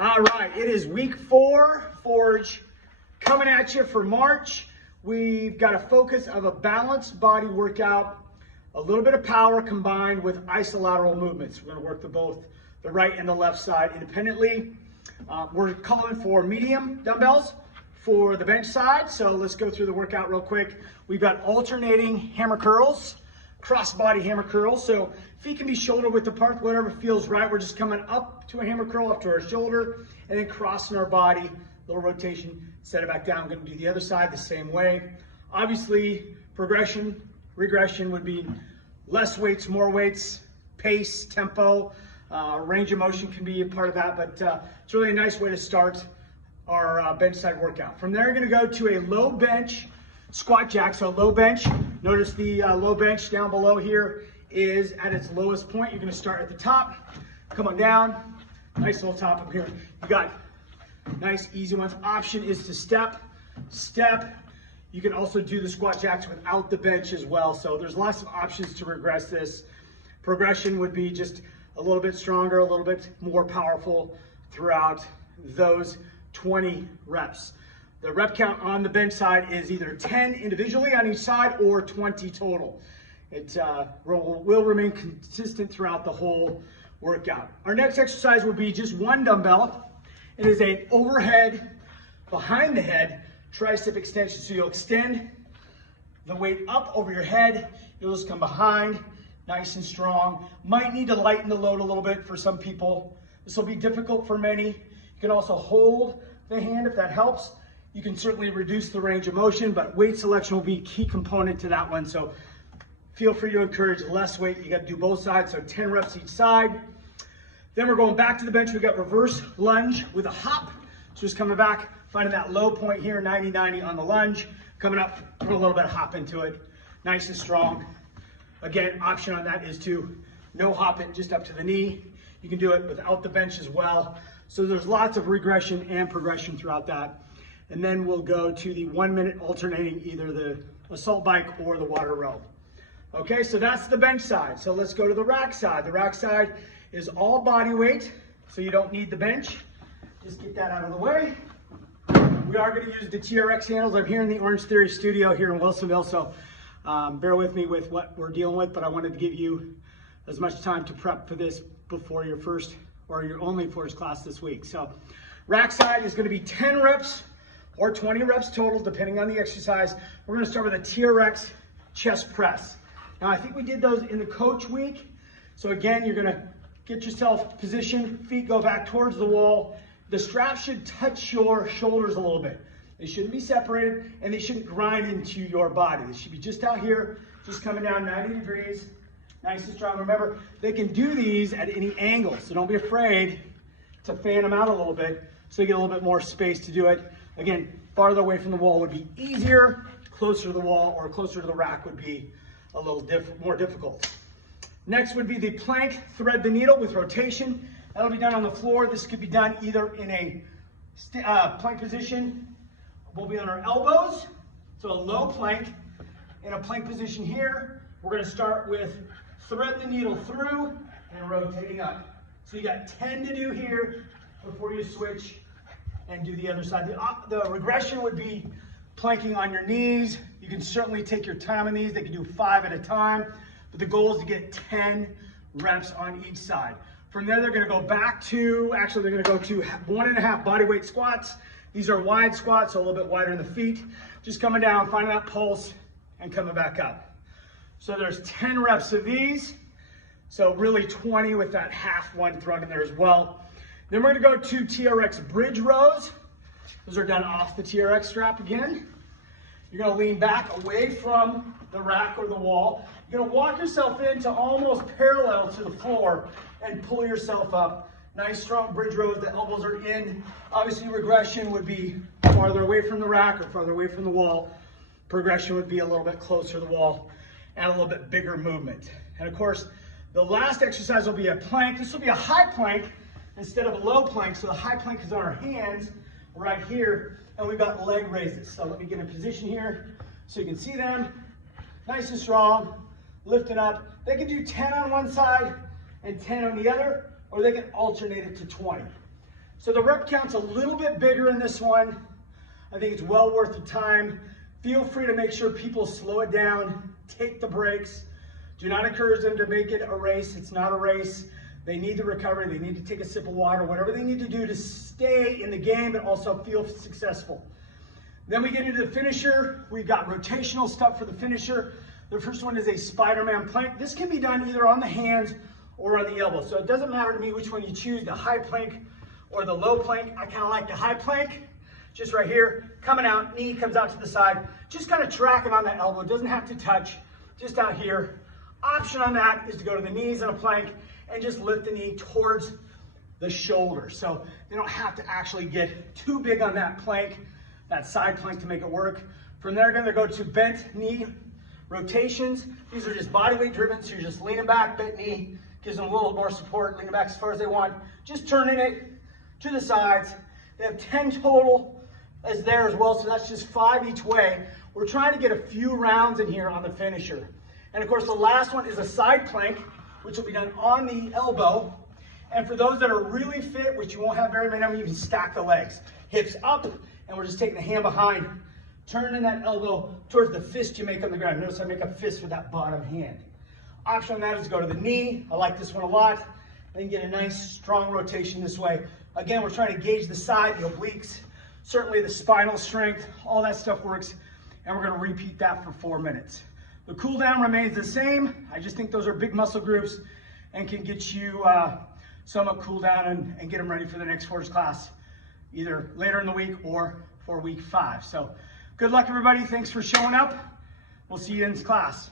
All right, it is week 4, Forge, coming at you for March. We've got a focus of a balanced body workout, a little bit of power combined with isolateral movements. We're gonna work both the right and the left side independently. We're calling for medium dumbbells for the bench side. So let's go through the workout real quick. We've got alternating hammer curls, cross body hammer curls. So feet can be shoulder width apart, whatever feels right. We're just coming up to a hammer curl, up to our shoulder, and then crossing our body, little rotation, set it back down. We're gonna do the other side the same way. Obviously, progression, regression would be less weights, more weights, pace, tempo, range of motion can be a part of that, but it's really a nice way to start our bench side workout. From there, you're gonna go to a low bench squat jack. So low bench, notice the low bench down below here is at its lowest point. You're gonna start at the top, come on down, nice little top up here. You got nice easy ones. Option is to step. You can also do the squat jacks without the bench as well. So there's lots of options to regress this. Progression would be just a little bit stronger, a little bit more powerful throughout those 20 reps. The rep count on the bench side is either 10 individually on each side or 20 total. It will remain consistent throughout the whole workout. Our next exercise will be just one dumbbell. It is an overhead, behind the head, tricep extension. So you'll extend the weight up over your head. You'll just come behind, nice and strong. Might need to lighten the load a little bit for some people. This will be difficult for many. You can also hold the hand if that helps. You can certainly reduce the range of motion, but weight selection will be a key component to that one. So feel free to encourage less weight. You got to do both sides, so 10 reps each side. Then we're going back to the bench. We got reverse lunge with a hop. So just coming back, finding that low point here, 90-90 on the lunge. Coming up, put a little bit of hop into it. Nice and strong. Again, option on that is to no hop it, just up to the knee. You can do it without the bench as well. So there's lots of regression and progression throughout that. And then we'll go to the 1 minute alternating either the assault bike or the water row. Okay, so that's the bench side. So let's go to the rack side. The rack side is all body weight, so you don't need the bench. Just get that out of the way. We are going to use the TRX handles. I'm here in the Orange Theory studio here in Wilsonville, so bear with me with what we're dealing with, but I wanted to give you as much time to prep for this before your first or your only Forge class this week. So rack side is going to be 10 reps or 20 reps total, depending on the exercise. We're going to start with a TRX chest press. Now, I think we did those in the coach week. So again, you're going to get yourself positioned, feet go back towards the wall. The strap should touch your shoulders a little bit. They shouldn't be separated, and they shouldn't grind into your body. They should be just out here, just coming down 90 degrees, nice and strong. Remember, they can do these at any angle, so don't be afraid to fan them out a little bit so you get a little bit more space to do it. Again, farther away from the wall would be easier, closer to the wall or closer to the rack would be a little more difficult. Next would be the plank, thread the needle with rotation. That'll be done on the floor. This could be done either in a plank position. We'll be on our elbows, so a low plank. In a plank position here, we're going to start with thread the needle through and rotating up. So you got 10 to do here before you switch and do the other side. The regression would be planking on your knees. You can certainly take your time on these. They can do 5 at a time, but the goal is to get 10 reps on each side. From there, they're going to go back to, actually they're going to go to 1.5 body weight squats. These are wide squats, so a little bit wider in the feet. Just coming down, finding that pulse, and coming back up. So there's 10 reps of these. So really 20 with that half one thrown in there as well. Then we're going to go to TRX bridge rows. Those are done off the TRX strap again. You're going to lean back away from the rack or the wall. You're going to walk yourself into almost parallel to the floor and pull yourself up. Nice strong bridge rows, the elbows are in. Obviously regression would be farther away from the rack or farther away from the wall. Progression would be a little bit closer to the wall and a little bit bigger movement. And of course, the last exercise will be a plank. This will be a high plank instead of a low plank. So the high plank is on our hands right here, and we've got leg raises. So let me get in position here so you can see them. Nice and strong, lifting up. They can do 10 on one side and 10 on the other, or they can alternate it to 20. So the rep count's a little bit bigger in this one. I think it's well worth the time. Feel free to make sure people slow it down, take the breaks. Do not encourage them to make it a race. It's not a race. They need the recovery. They need to take a sip of water, whatever they need to do to stay in the game, but also feel successful. Then we get into the finisher. We've got rotational stuff for the finisher. The first one is a Spider-Man plank. This can be done either on the hands or on the elbow. So it doesn't matter to me which one you choose, the high plank or the low plank. I kind of like the high plank. Just right here, coming out, knee comes out to the side. Just kind of tracking on that elbow. It doesn't have to touch, just out here. Option on that is to go to the knees in a plank and just lift the knee towards the shoulder. So they don't have to actually get too big on that plank, that side plank to make it work. From there, they're going to go to bent knee rotations. These are just body weight driven, so you're just leaning back, bent knee, gives them a little more support, leaning back as far as they want. Just turning it to the sides. They have 10 total as there as well, so that's just 5 each way. We're trying to get a few rounds in here on the finisher. And of course, the last one is a side plank, which will be done on the elbow. And for those that are really fit, which you won't have very many of them, you can stack the legs. Hips up, and we're just taking the hand behind, turning that elbow towards the fist you make on the ground. Notice I make a fist with that bottom hand. Option on that is to go to the knee. I like this one a lot. Then get a nice, strong rotation this way. Again, we're trying to gauge the side, the obliques, certainly the spinal strength, all that stuff works. And we're gonna repeat that for 4 minutes. The cool down remains the same. I just think those are big muscle groups and can get you somewhat cool down and get them ready for the next force class, either later in the week or for week 5. So good luck, everybody. Thanks for showing up. We'll see you in class.